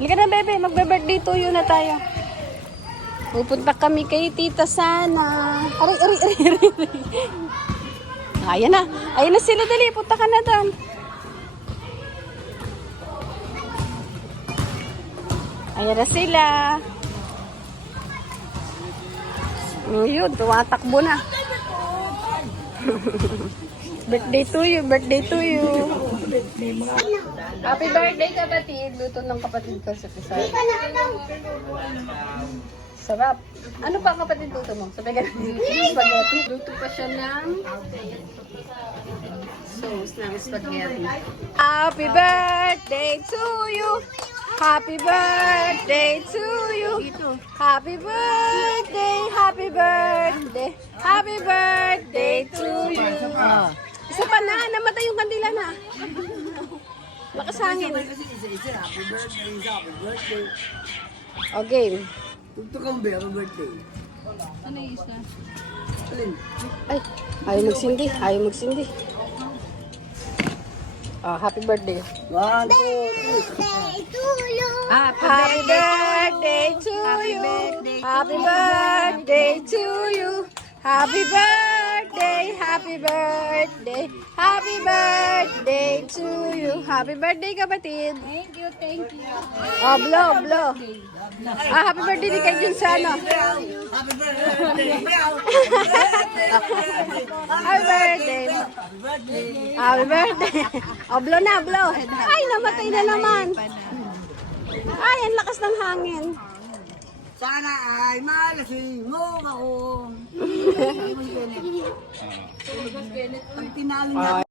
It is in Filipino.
Halika na, bebe. Magbe-birthday to you na tayo. Pupunta kami kay Tita Sana. Aray. Ayan na. Ayan na sila, dali. Punta ka na doon. Ayan na sila. Yun, tumatakbo na. Birthday to you, birthday to you. Happy birthday, kapatid. Luto ng kapatid ko sa Pisay. Sarap. Ano pa kapatid luto mo? Sabi ka spaghetti. Luto pa siya ng sauce ng spaghetti. Happy birthday to you. Happy birthday to you. Happy birthday, happy birthday. Happy birthday to you. Isa pa na, namatay yung kandila na. Lakas hangin. Happy birthday. Okay. Tugtog ang happy birthday. Ano yung isa? Alin? Ay, ayaw magsindi. Ayaw magsindi. Oh, happy birthday. 1, 2, 3. Happy birthday to you. Happy birthday to you. Happy birthday, happy birthday. Happy birthday to you. Happy birthday, kapatid. Thank you, thank you. Oh, blow. Happy birthday din kay Jun sa ano. Happy birthday. Happy birthday. Happy birthday. Oh, blow na, blow. Ay, namatay na naman. Ay, ang lakas ng hangin. Sana ay malasing mo ako. Pag tinalo niya